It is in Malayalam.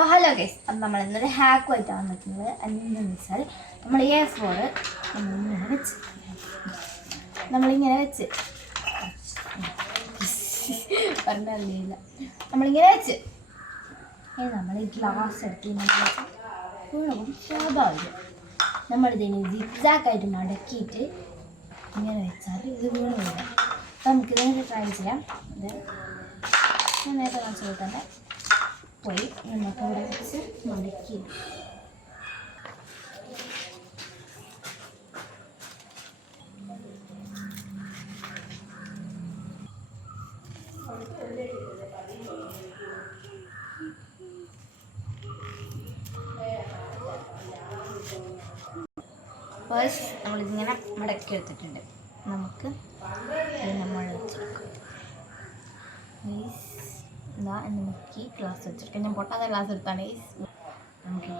അപ്പോൾ ഹലോ ഗൈസ്, അപ്പം നമ്മൾ ഇന്നൊരു ഹാക്കുമായിട്ടാണ് നിൽക്കുന്നത്. എന്താണെന്ന് വെച്ചാൽ നമ്മൾ A4 നമ്മളിങ്ങനെ വെച്ച് പറഞ്ഞറിയില്ല നമ്മളിങ്ങനെ വെച്ച് നമ്മൾ ഈ ഗ്ലാസ് എടുത്ത് വീണവും സ്വാഭാവികം. നമ്മളിതിന് സിഗ്സാക്കായിട്ട് മടക്കിയിട്ട് ഇങ്ങനെ വെച്ചാൽ ഇത് വീണ് വീഴും. അപ്പം നമുക്കിതിനെ ട്രൈ ചെയ്യാം. ഇത് ഞാൻ നേരത്തെ കാണിച്ചത് തന്നെ പോയി നമുക്ക് ഇവിടെ വെച്ച് മടക്കി ഫസ്റ്റ് നമ്മളിതിങ്ങനെ മടക്കി എടുത്തിട്ടുണ്ട്. നമുക്ക് നമ്മൾ വെച്ചെടുക്കാം. എന്താ നമുക്ക് ഗ്ലാസ് വെച്ചെടുക്കാം. ഞാൻ പൊട്ടാത്ത ഗ്ലാസ് എടുത്താണ് നമുക്ക്